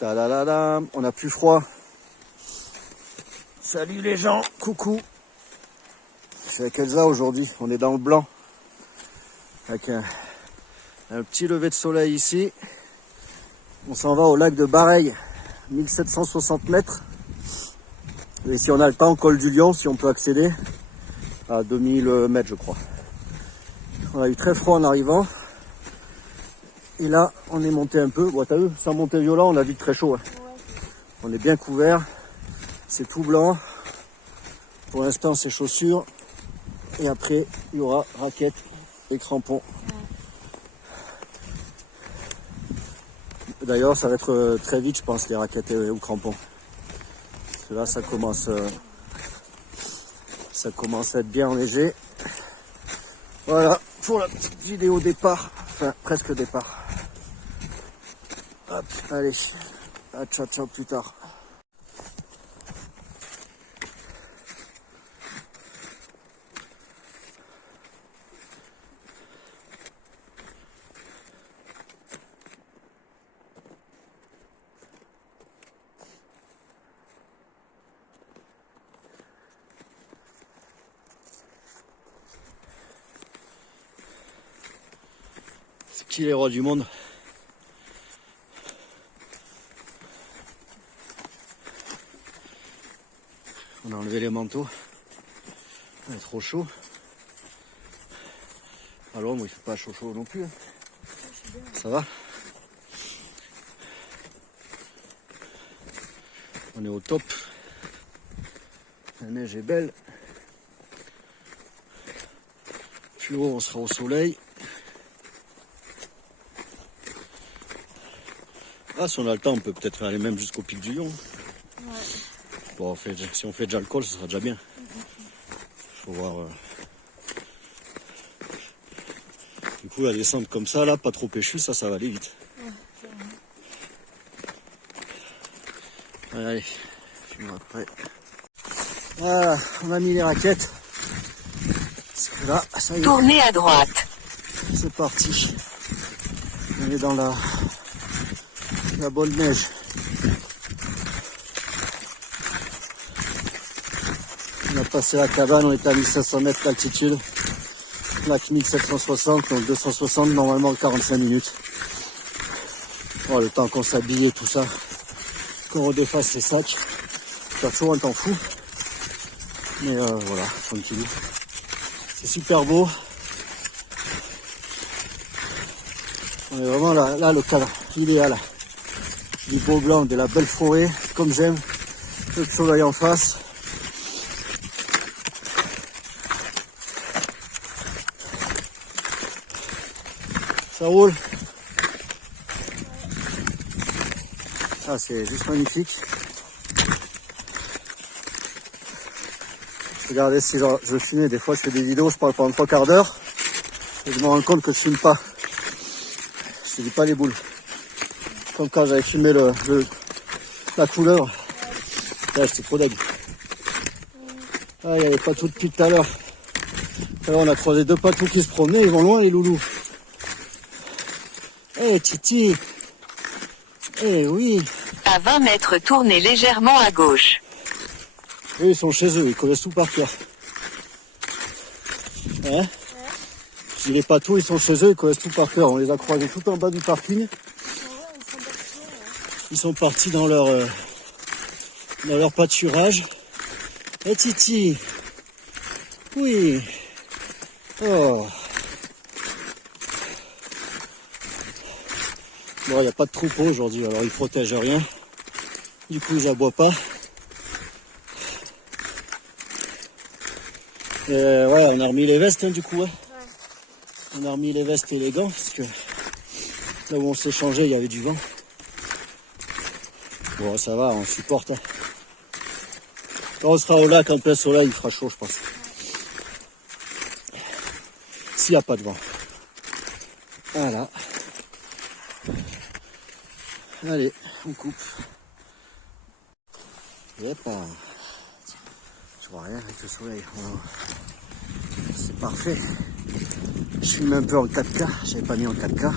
Ta-da-da-da, on a plus froid. Salut les gens, coucou. Je suis avec Elsa aujourd'hui, on est dans le blanc. Avec un petit lever de soleil ici. On s'en va au lac de Bareilles, 1760 mètres. Et si on a le temps, col du Lion, si on peut accéder à 2000 mètres je crois. On a eu très froid en arrivant. Et là, on est monté un peu. Bon, t'as vu, sans monter violent, on a vite très chaud. Hein. On est bien couvert. C'est tout blanc. Pour l'instant, c'est chaussures. Et après, il y aura raquettes et crampons. D'ailleurs, ça va être très vite, je pense, les raquettes ou crampons. Parce que là, ça commence à être bien enneigé. Voilà, pour la petite vidéo départ. Enfin, presque départ. Hop, allez. À ciao, ciao, plus tard. C'est qui les rois du monde? On a enlevé les manteaux. Il est trop chaud. À l'ombre, il fait pas chaud non plus. Hein. Ça va? On est au top. La neige est belle. Plus haut, on sera au soleil. Ah, si on a le temps, on peut peut-être aller même jusqu'au pic du Lion. Ouais. Bon, si on fait déjà le col, ce sera déjà bien. Faut voir. Du coup, la descente comme ça, là, pas trop péchu, ça va aller vite. Ouais, allez, suis-moi après. Voilà, on a mis les raquettes. Parce que là, ça y est. Tournez à droite. C'est parti. On est dans la bonne neige. On a passé la cabane, on est à 1500 mètres d'altitude. Lac 1760, donc 260, normalement 45 minutes. Bon, le temps qu'on s'habille et tout ça, qu'on redéfasse ses sacs. Pas chaud, on t'en fout. Mais voilà, tranquille. C'est super beau. On est vraiment là le cadre idéal. Du beau blanc, de la belle forêt, comme j'aime. Le soleil en face. Ça roule. Ah, c'est juste magnifique. Regardez, si je filme, des fois je fais des vidéos, je parle pendant 3/4 d'heure. Et je me rends compte que je filme pas. Je te dis pas les boules. Comme quand j'avais filmé la couleur. Là, j'étais trop deg. Ah, il n'y avait pas tout depuis tout à l'heure. Alors, on a croisé deux patous qui se promenaient, ils vont loin les loulous. Eh Titi. Eh oui. À 20 mètres, tournez légèrement à gauche. Eux, ils sont chez eux, ils connaissent tout par cœur. Hein? Je dis les patous, ils sont chez eux, ils connaissent tout par cœur. On les a croisés tout en bas du parking. Ils sont partis dans leur pâturage. Eh Titi. Oui. Oh. Bon, il n'y a pas de troupeau aujourd'hui, alors ils protègent rien. Du coup, ils aboient pas. Et ouais, on a remis les vestes, hein, du coup. Ouais. On a remis les vestes et les gants, parce que là où on s'est changé, il y avait du vent. Bon, ça va, on supporte. Hein. Quand on sera au lac en plein soleil, il fera chaud, je pense. S'il n'y a pas de vent. Voilà. Allez, on coupe. Yep. Je vois rien avec le soleil. C'est parfait. Je filme un peu en 4K. J'avais pas mis en 4K.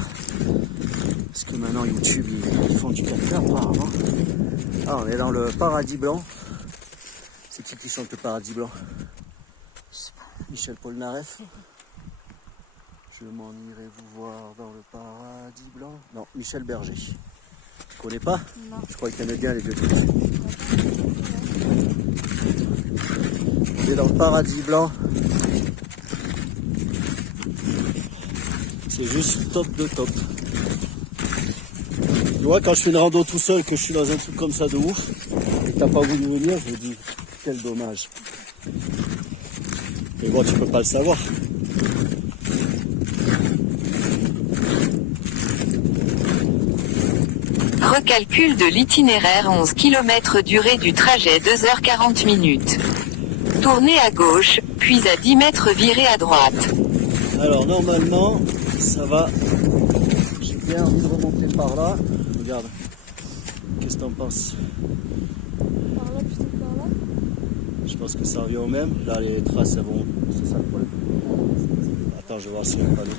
Parce que maintenant YouTube ils font du 4K apparemment. Ah, on est dans le Paradis Blanc. C'est qui chante le Paradis Blanc? Michel Polnareff. Je m'en irai vous voir dans le Paradis Blanc. Non, Michel Berger. Tu connais pas? Non. Je crois que tu aimais bien les vieux trucs. On est dans le Paradis Blanc. C'est juste top de top. Tu vois, quand je fais une rando tout seul, que je suis dans un truc comme ça de ouf, et que t'as pas voulu venir, je me dis, quel dommage. Mais bon, tu peux pas le savoir. Recalcul de l'itinéraire 11 km durée du trajet 2h40 minutes. Tournez à gauche, puis à 10 mètres virez à droite. Alors normalement, ça va. J'ai bien envie de remonter par là. Regarde. Qu'est-ce que t'en penses? Par là plutôt que par là? Je pense que ça revient au même. Là, les traces, elles vont. C'est ça le problème. Attends, je vais voir si y a un panneau.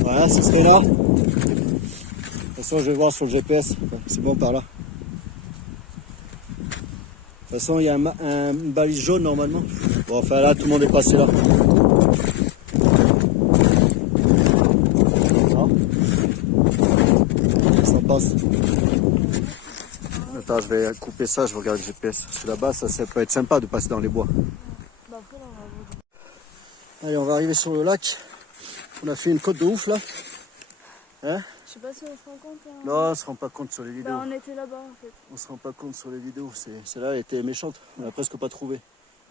Voilà, ça serait là. De toute façon, je vais voir sur le GPS. C'est bon par là. De toute façon, il y a une balise jaune normalement. Bon, enfin là, tout le monde est passé là. Ça passe. Attends, je vais couper ça, je regarde le GPS. Parce que là-bas, ça peut être sympa de passer dans les bois. Bah après là on va voir. Allez, on va arriver sur le lac. On a fait une côte de ouf là. Hein? Je sais pas si on se rend compte. Hein. Non, on se rend pas compte sur les vidéos. Bah on était là-bas en fait. On se rend pas compte sur les vidéos. Celle-là, elle était méchante. On l'a presque pas trouvée.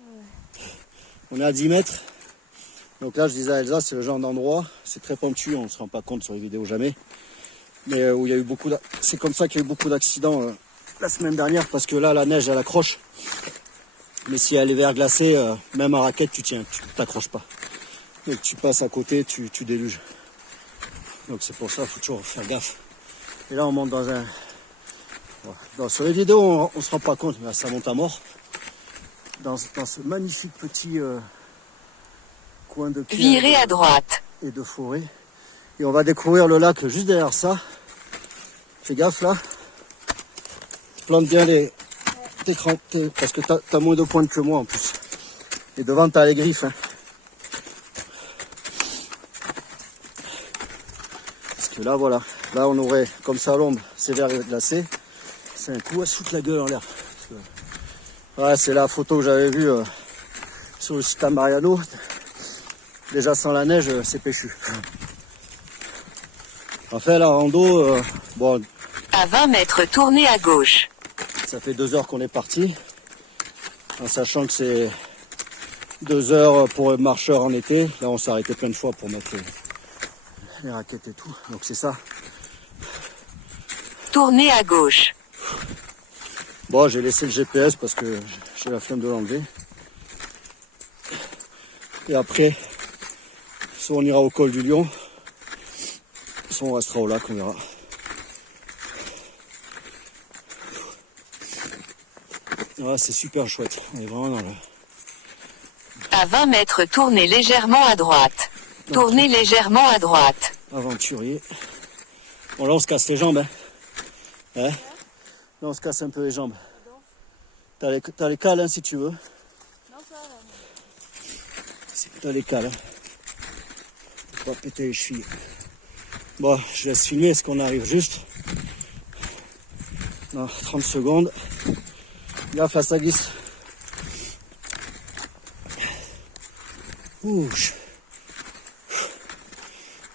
Ouais. On est à 10 mètres. Donc là, je disais à Elsa, c'est le genre d'endroit, c'est très pentu, on ne se rend pas compte sur les vidéos jamais. Mais où il y a eu beaucoup c'est comme ça qu'il y a eu beaucoup d'accidents la semaine dernière, parce que là, la neige, elle accroche. Mais si elle est verglacée, même en raquette, tu t'accroches pas. Donc tu passes à côté, tu déluges. Donc c'est pour ça, il faut toujours faire gaffe. Et là, on monte dans un... sur les vidéos, on se rend pas compte, mais là, ça monte à mort. Dans ce magnifique petit coin de pierre Virez à droite. et de forêt. Et on va découvrir le lac juste derrière ça. Fais gaffe là. Plante bien tes crampes, parce que t'as moins de pointes que moi en plus. Et devant t'as les griffes. Hein. Parce que là voilà, là on aurait comme ça à l'ombre, c'est verglacé. C'est un coup à se foutre la gueule en l'air. Ouais, c'est la photo que j'avais vue sur le site à Mariano. Déjà sans la neige, c'est péchu. Enfin la rando, bon, À 20 mètres tournez à gauche. ça fait 2 heures qu'on est parti. En sachant que c'est 2 heures pour les marcheurs en été. Là on s'est arrêté plein de fois pour mettre les raquettes et tout. Donc c'est ça. Tournez à gauche. Bon, j'ai laissé le GPS parce que j'ai la flemme de l'enlever. Et après, soit on ira au col du Lion, soit on restera au lac, on verra. Ouais, c'est super chouette. On est vraiment dans le... À 20 mètres tournez légèrement à droite. Tournez légèrement à droite. aventurier. Bon, là, on se casse les jambes. Hein? Là, on se casse un peu les jambes. T'as les cales, hein, si tu veux. Non ça va. T'as les cales. Hein. Faut pas péter les chevilles. Bon, je laisse filmer. Est-ce qu'on arrive juste? Non, 30 secondes. Gaffe, là, ça glisse. Ouch.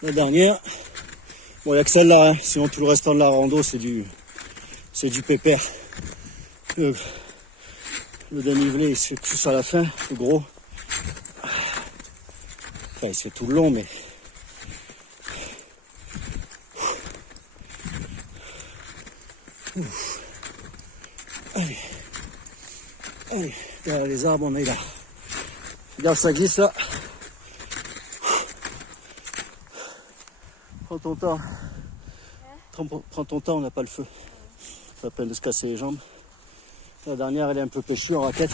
La dernière. Bon, il n'y a que celle-là. Hein. Sinon, tout le restant de la rando, c'est du pépère. Le dénivelé, il se fait plus à la fin, le gros. Enfin, il se fait tout le long, mais... Ouf. Allez. Allez, derrière les arbres, on est là. Regarde, ça glisse là. Prends ton temps. Prends ton temps, on n'a pas le feu. Pas la peine de se casser les jambes. La dernière, elle est un peu pêchue en raquette.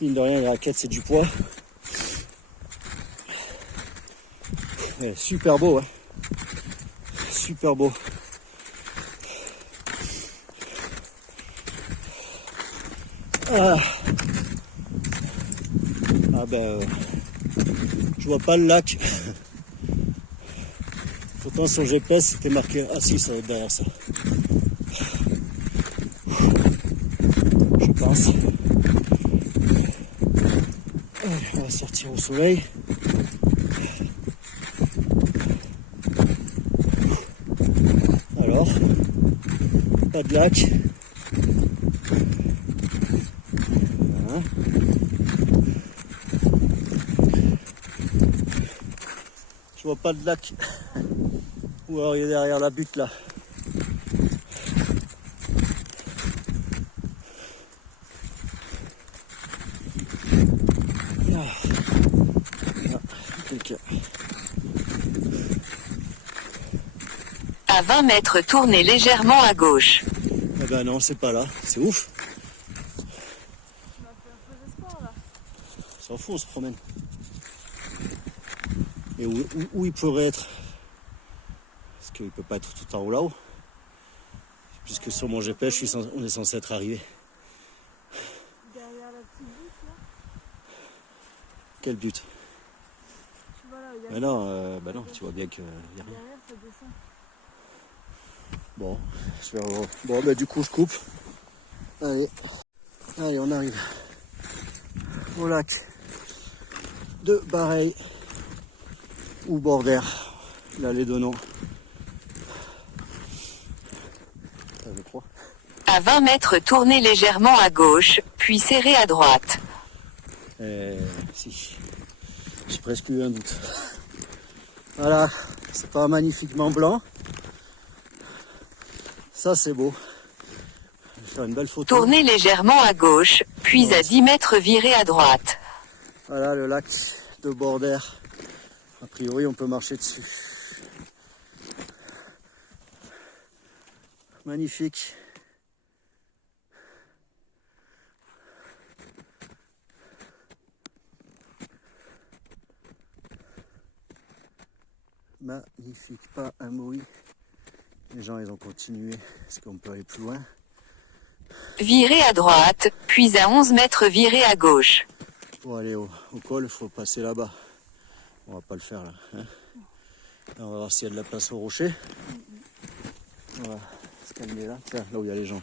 Mine de rien, les raquettes, c'est du poids. Ouais, super beau, hein. Super beau. Ah, ah ben, je vois pas le lac. Pourtant sur GPS c'était marqué. Ah si, ça va être derrière ça. Je pense. Allez, on va sortir au soleil. Alors, pas de lac. Voilà. Je vois pas de lac. Ou alors il est derrière la butte là. À 20 mètres, tournez légèrement à gauche. Eh ben non, c'est pas là. C'est ouf. Tu m'as fait un faux espoir là. On s'en fout, on se promène. Et où il pourrait être? Parce qu'il peut pas être tout en haut là-haut. Puisque sur mon GPS, on est censé être arrivé. Derrière la petite butte là. Quel but? Tu vois là, il y a Bah non, tu vois bien qu'il n'y a rien. derrière ça descend. Bon, je vais revoir. Bon, bah du coup, je coupe. Allez, on arrive au lac de Bareilles ou Bordère. Il a les deux noms. Ça, je crois. À 20 mètres, tournez légèrement à gauche, puis serrez à droite. Si, j'ai presque eu un doute. Voilà, c'est pas magnifiquement blanc. Ça, c'est beau. Je vais faire une belle photo. Tournez légèrement à gauche, puis à 10 mètres, virez à droite. Voilà le lac de Bordère. A priori, on peut marcher dessus. Magnifique. Magnifique, pas un bruit. Les gens, ils ont continué. Est-ce qu'on peut aller plus loin? Virez à droite, puis à 11 mètres, virez à gauche. Pour aller au col, il faut passer là-bas. On va pas le faire là. Hein. Là, on va voir s'il y a de la place au rocher. On va se calmer là. Tiens, là où il y a les gens.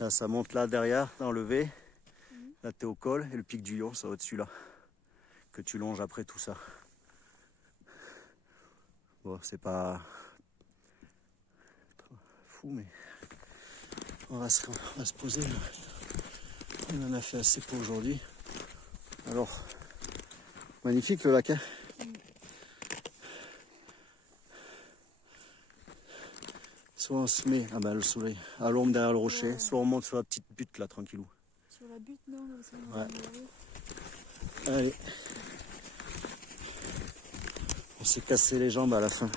Là, ça monte là derrière, dans le V. Là, t'es au col et le pic du Lion, c'est au-dessus là. Que tu longes après tout ça. Bon, c'est pas fou, mais on va se poser. On en a fait assez pour aujourd'hui. Alors, magnifique le lac, hein. Soit on se met le soleil à l'ombre derrière le rocher, soit on monte sur la petite butte là, tranquillou. Sur la butte, non, parce qu'on Ouais. va Allez. On s'est cassé les jambes à la fin.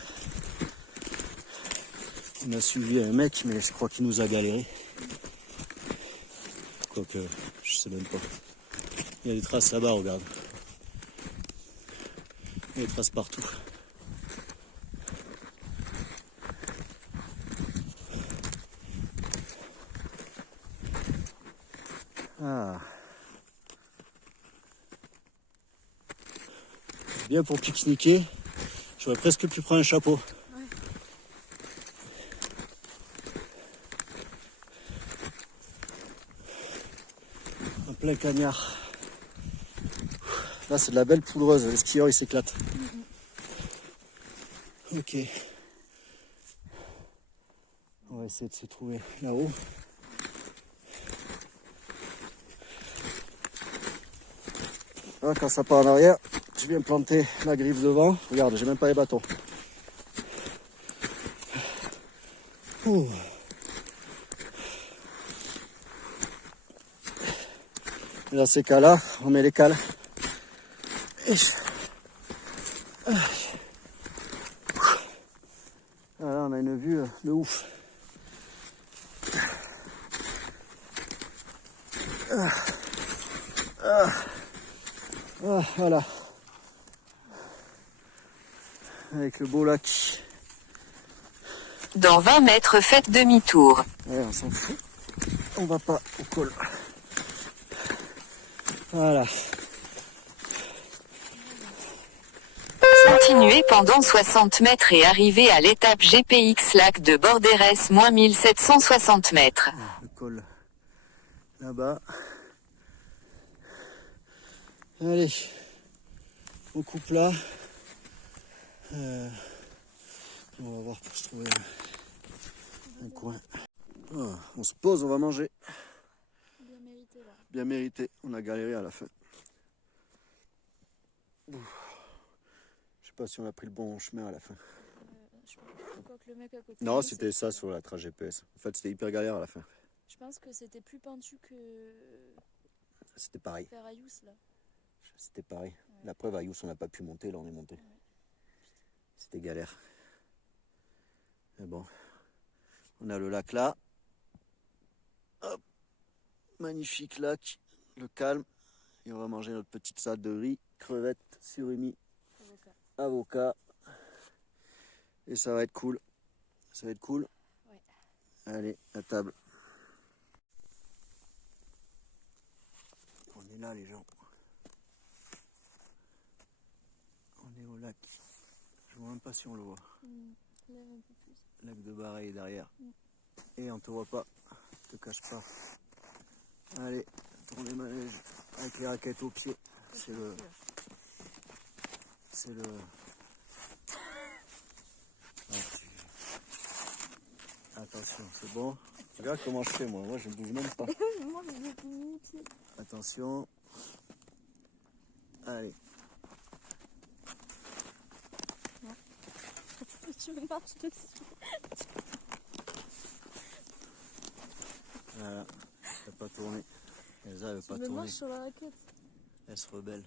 On a suivi un mec, mais je crois qu'il nous a galéré. Quoique, je sais même pas. Il y a des traces là-bas, regarde. Il y a des traces partout. Ah. Bien pour pique-niquer. J'aurais presque pu prendre un chapeau. Ouais. En plein cagnard. Là, c'est de la belle poudreuse. Le skieur, il s'éclate. Ok. On va essayer de se trouver là-haut. Là, quand ça part en arrière, je viens planter la griffe devant. Regarde, j'ai même pas les bâtons. Ouh. Et dans ces cas-là, on met les cales. Voilà, on a une vue de ouf. Voilà. Avec le beau lac. Dans 20 mètres, faites demi-tour. Ouais, on s'en fout. On va pas au col. Voilà. Continuez pendant 60 mètres et arrivez à l'étape GPX lac de Borderes, moins 1760 mètres. Le col là-bas. Allez, on coupe là. On va voir pour se trouver un coin. Ah, on se pose, on va manger. Bien mérité là. Bien mérité, on a galéré à la fin. Je sais pas si on a pris le bon chemin à la fin. Je crois que le mec à côté. Non, de nous, c'était ça sur la trace GPS. En fait, c'était hyper galère à la fin. Je pense que c'était plus pentu que C'était pareil. vers Ayous là. C'était pareil. La preuve, à Yous, on n'a pas pu monter, là on est monté. C'était galère. Mais bon, on a le lac là. Hop, magnifique lac, le calme. Et on va manger notre petite salade de riz, crevettes, surimi, avocat. Et ça va être cool. Ça va être cool. Ouais. Allez, à table. On est là les gens. On est au lac. Je vois même pas si on le voit. Lève un peu plus. Lac de Bareil est derrière. Et on te voit pas. Je te cache pas. Allez, tourne les manèges avec les raquettes aux pieds. C'est le... Attention, c'est bon. Regarde comment je fais moi. Moi je ne bouge même pas. Moi j'ai des mini-pieds. Attention. Allez. Tu marches dessus. Voilà. Elle n'a pas tourné. Elsa elle veut pas Tu me tourner. marches sur la raquette. Elle se rebelle.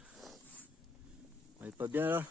On est pas bien là?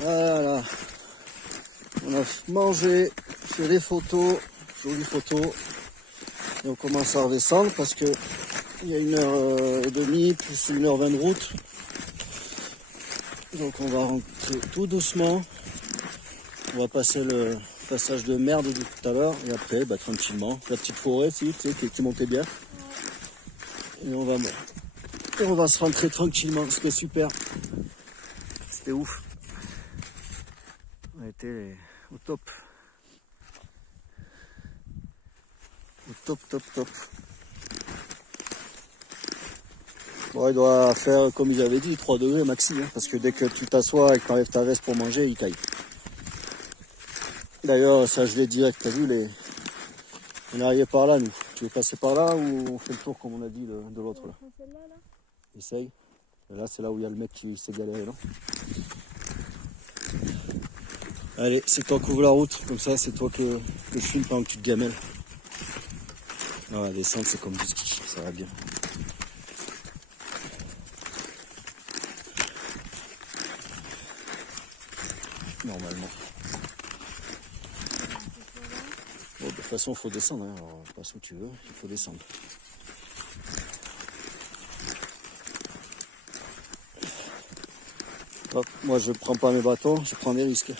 Voilà. On a mangé, fait des photos, jolies photos. Et on commence à redescendre parce que il y a 1h30 plus 1h20 de route. Donc on va rentrer tout doucement. On va passer le passage de merde de tout à l'heure. Et après, bah, tranquillement, la petite forêt ici, tu sais, qui montait bien. Et on va se rentrer tranquillement. C'était super. C'était ouf. On a été au top. Au top, top, top. Bon, il doit faire, comme ils avaient dit, 3 degrés maxi, hein, parce que dès que tu t'assois et que tu enlèves ta veste pour manger, il caille. D'ailleurs, ça je l'ai direct, t'as vu, on est arrivé par là, nous. Tu veux passer par là ou on fait le tour, comme on a dit, de l'autre là? Celle-là là. Essaye. Et là, c'est là où il y a le mec qui s'est galéré, non? Allez, c'est toi qui ouvre la route, comme ça, c'est toi que je filme pendant que tu te gamelles. Non, la descente, c'est comme du ski, ça va bien. Normalement. Bon, de toute façon, il faut descendre. Hein. Alors, passe où tu veux, il faut descendre. Hop, moi, je ne prends pas mes bâtons, je prends des risques.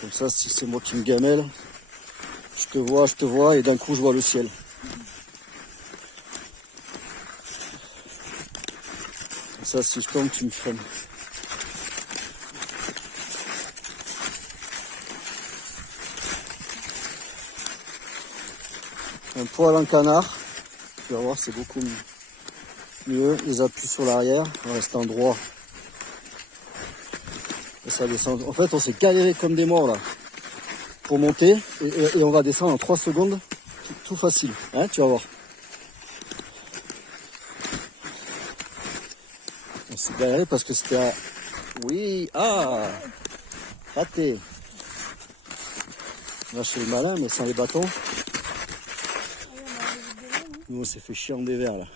Comme ça, si c'est moi qui me gamelle, je te vois, et d'un coup, je vois le ciel. Ça, si je tombe, tu me freines. Un poil en canard. Tu vas voir, c'est beaucoup mieux. Les appuis sur l'arrière. On reste en droit. Et ça descend. En fait, on s'est galéré comme des morts là. Pour monter. Et on va descendre en 3 secondes. Tout facile. Hein, tu vas voir. On s'est galéré parce que c'était à... Oui, ah, raté. Là, je suis le malin, mais sans les bâtons. Nous, on s'est fait chier en dévers, là.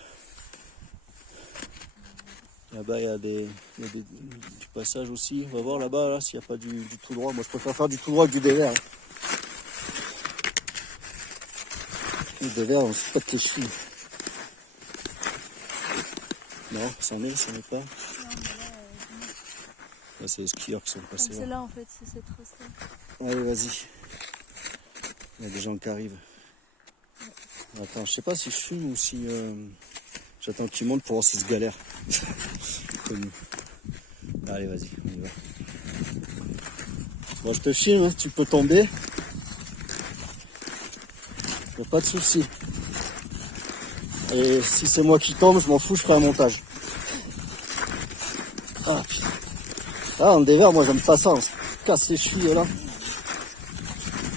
Là-bas, il y a du passage aussi. On va voir là-bas, là, s'il n'y a pas du tout droit. Moi, je préfère faire du tout droit que du dévers. Le dévers, on se pète les chevilles. Non, ça n'est pas. Là, c'est les skieurs qui sont passés là. C'est là en fait, c'est cette trace-là. Allez, vas-y. Il y a des gens qui arrivent. Attends, je sais pas si je fume ou si... J'attends qu'ils montent pour voir si se galère. Allez, vas-y, on y va. Bon, je te filme, hein, tu peux tomber. Y a pas de souci. Et si c'est moi qui tombe, je m'en fous, je ferai un montage. Ah, putain. Ah, en dévers, moi, j'aime pas ça. On se casse les chevilles, là.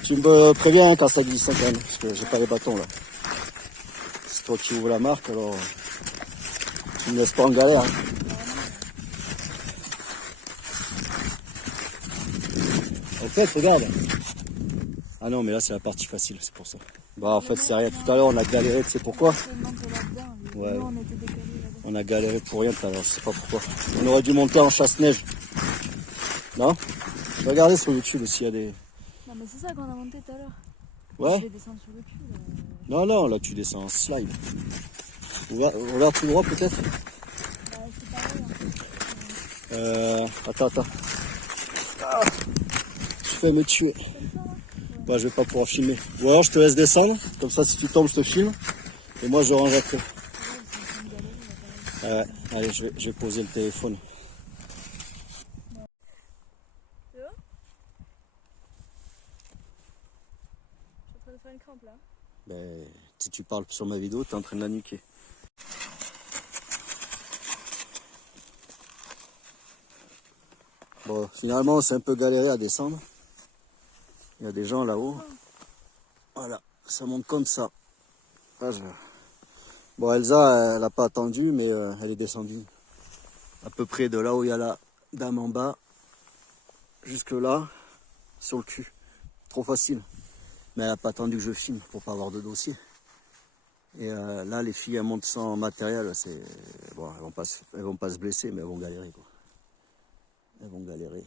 Tu me préviens hein, quand ça glisse, hein, quand même, parce que j'ai pas les bâtons, là. C'est toi qui ouvres la marque, alors... Tu me laisses pas en galère. Hein. En fait, regarde. Ah non, mais là, c'est la partie facile, c'est pour ça. Bah, en fait, c'est rien. Tout à l'heure, on a galéré, tu sais pourquoi? Ouais. On a galéré pour rien tout à l'heure, je sais pas pourquoi. On aurait dû monter en chasse-neige. Non? Regardez sur YouTube aussi, il y a des... Non, mais c'est ça qu'on a monté tout à l'heure. Ouais? Je vais descendre sur le cul. Là. Non, non, là, tu descends en slide. Regarde tout droit, peut-être? Bah, c'est pareil. Attends. Ah, je fais me tuer. Bah, je vais pas pouvoir filmer. Ou alors, je te laisse descendre. Comme ça, si tu tombes, je te filme. Et moi, je range après. Allez, je vais poser le téléphone. Tu vois? Je suis en train de faire une crampe là. Ben, si tu parles sur ma vidéo, tu es en train de la niquer. Bon, finalement, c'est un peu galéré à descendre. Il y a des gens là-haut. Voilà, ça monte comme ça. Là, bon, Elsa, elle n'a pas attendu, mais elle est descendue. À peu près de là où il y a la dame en bas, jusque là, sur le cul. Trop facile. Mais elle n'a pas attendu que je filme pour pas avoir de dossier. Et là, les filles, elles montent sans matériel. Bon, elles vont pas se blesser, mais elles vont galérer, quoi. Elles vont galérer.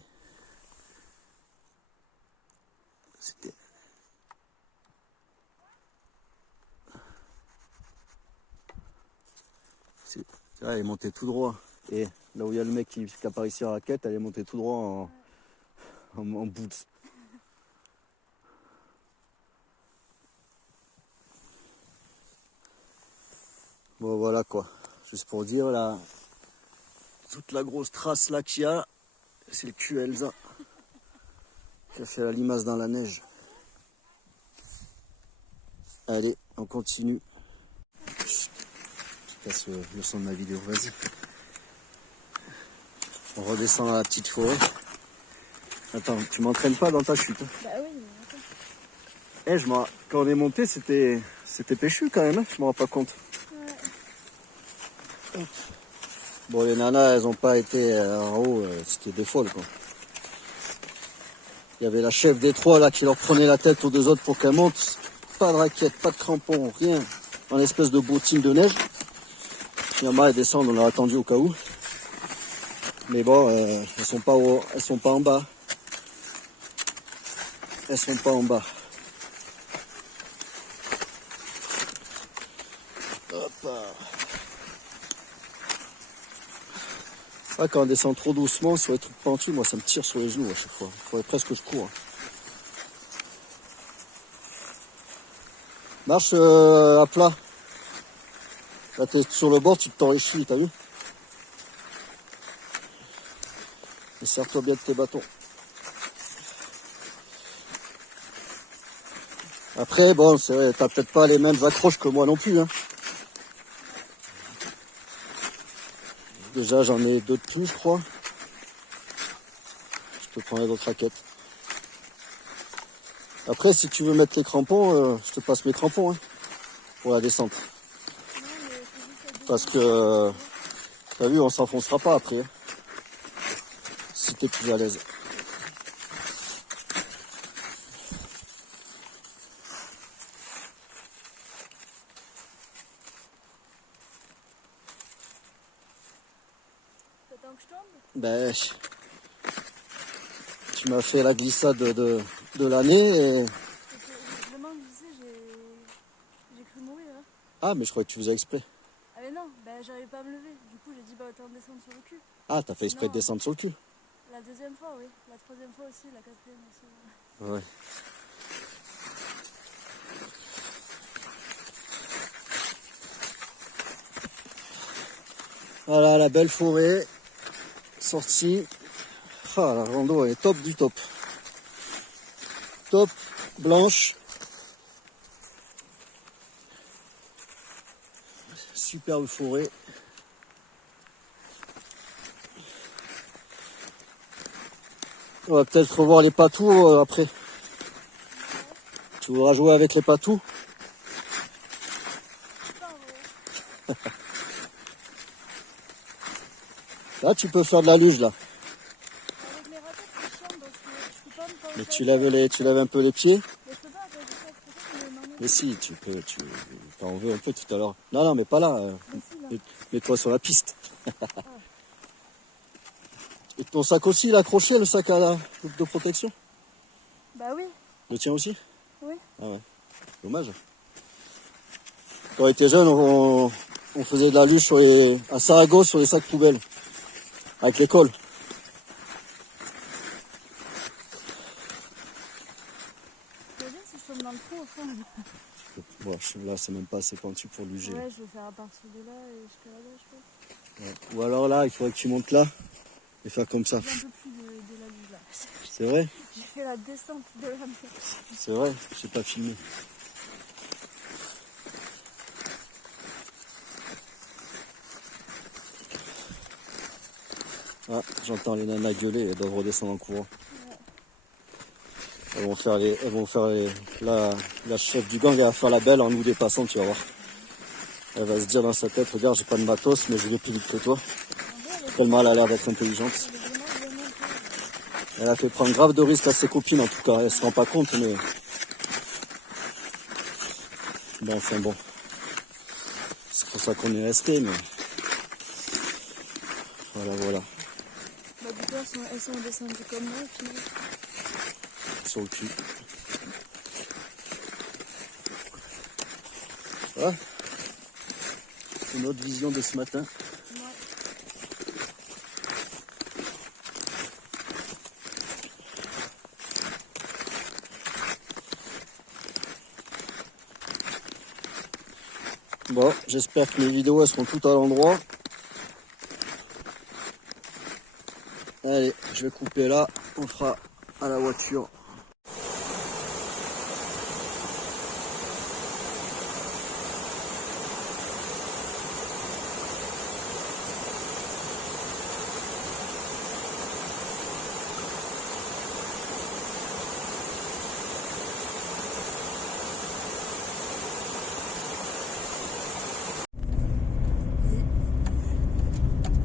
C'était... Elle est montée tout droit. Et là où il y a le mec qui apparaît ici en raquette, elle est montée tout droit en boots. Bon, voilà quoi. Juste pour dire, là, toute la grosse trace là qu'il y a, c'est le cul Elsa. Qui a fait la limace dans la neige. Allez, on continue. Chut, je casse le son de ma vidéo, vas-y. On redescend dans la petite forêt. Attends, tu m'entraînes pas dans ta chute. Bah oui, mais attends. Quand on est monté, c'était péchu quand même, hein, je me rends pas compte. Ouais. Bon, les nanas, elles ont pas été en haut, c'était des folles, quoi. Il y avait la chef des trois, là, qui leur prenait la tête aux deux autres pour qu'elles montent. Pas de raquettes, pas de crampons, rien. En espèce de bottine de neige. Finalement, elles descendent, on a attendu au cas où. Mais bon, elles sont pas en bas. Elles sont pas en bas. Hop. Ah, quand on descend trop doucement sur les trucs pentus, moi ça me tire sur les genoux à chaque fois. Il faudrait presque que je cours. Marche à plat. Là t'es sur le bord, tu te tords les chevilles, t'as vu? Sers-toi bien de tes bâtons. Après, bon, c'est vrai, t'as peut-être pas les mêmes accroches que moi non plus. Hein. Déjà, j'en ai 2 de plus, je crois. Je te prendrai d'autres raquettes. Après, si tu veux mettre les crampons, je te passe mes crampons hein, pour la descente. Parce que, t'as vu, on s'enfoncera pas après. Hein, si t'es plus à l'aise. T'attends que je tombe? Ben, tu m'as fait la glissade de l'année et... Vraiment, tu sais, j'ai cru mourir. Hein. Ah, mais je croyais que tu faisais exprès. Ah mais non, ben j'arrivais pas à me lever. Du coup, j'ai dit, bah autant descendre sur le cul. Ah, t'as fait exprès Non. de descendre sur le cul. La deuxième fois, oui. La troisième fois aussi, la quatrième aussi. Ouais. Voilà la belle forêt. Sortie. Ah, la rando elle est top du top. Top, blanche. Superbe forêt. On va peut-être revoir les patous après. Tu voudras jouer avec les patous? Là, tu peux faire de la luge là. Avec mes raquettes, c'est chiant parce que je peux pas me pencher. Mais tu lèves un peu les pieds. Mais je peux pas, parce que ça, c'est pas Mais si, tu peux, t'en veux un peu tout à l'heure. Non, non, mais pas là. Mais si, là. Mets-toi sur la piste. Et ton sac aussi, il est accroché, le sac de protection? Bah oui, Le tien aussi? oui. Ah ouais. Dommage. Quand on était jeune, on faisait de la luge à Saragosse sur les sacs poubelles. Avec l'école. T'imagines si je tombe dans le trou au fond? Bon, là, c'est même pas assez pointu pour luger. Ouais, je vais faire à partir de là et jusqu'à là-bas, je pense. Ouais. Ou alors là, il faudrait que tu montes là et faire comme ça. J'ai un peu plus de la luge là. C'est vrai? J'ai fait la descente de la mer. C'est vrai? J'ai pas filmé. Ah, j'entends les nanas gueuler, elles doivent redescendre en courant. Elles vont faire la chef du gang, elle va faire la belle en nous dépassant, tu vas voir. Elle va se dire dans sa tête, regarde, j'ai pas de matos, mais je vais plus vite que toi. Tellement elle a l'air d'être intelligente. Elle a fait prendre grave de risques à ses copines en tout cas, elle se rend pas compte, mais... Bon, enfin bon. C'est pour ça qu'on est resté, mais... Voilà. Bah du coup, elles sont descendues comme moi et puis... Sur le cul. Voilà. C'est notre vision de ce matin. Ouais. Bon, j'espère que mes vidéos elles seront toutes à l'endroit. Allez, je vais couper là, on fera à la voiture.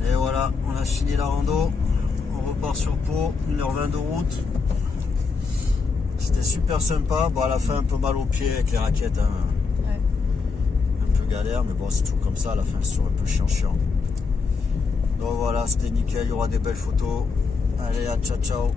Et voilà, on a fini la rando. On repart sur Pau, 1h20 de route. C'était super sympa. Bon, à la fin, un peu mal aux pieds avec les raquettes. Hein. Ouais. Un peu galère, mais bon, c'est toujours comme ça. À la fin, c'est toujours un peu chiant. Donc voilà, c'était nickel. Il y aura des belles photos. Allez, à ciao.